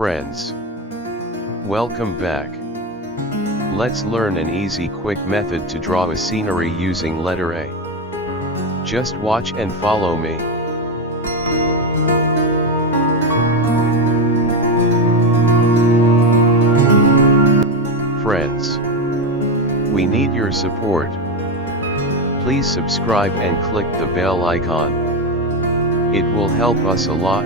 friends. Welcome back. Let's learn an easy quick method to draw a scenery using letter A. Just watch and follow me. Friends, we need your support. Please subscribe and click the bell icon. It will help us a lot.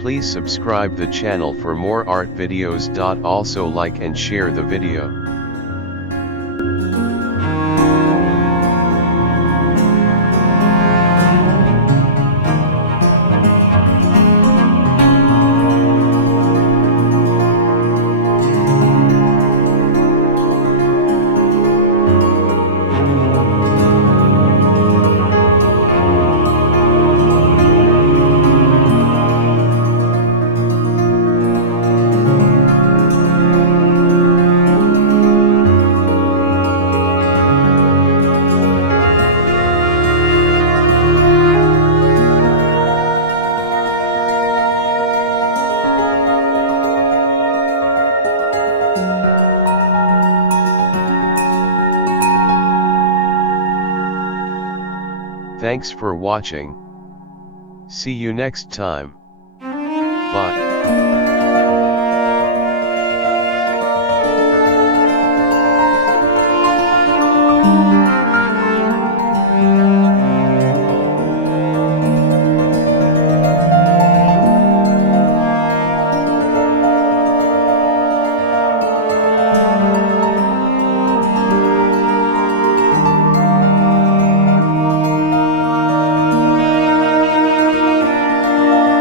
Please subscribe the channel for more art videos. Also like and share the video. Thanks for watching. See you next time. Bye.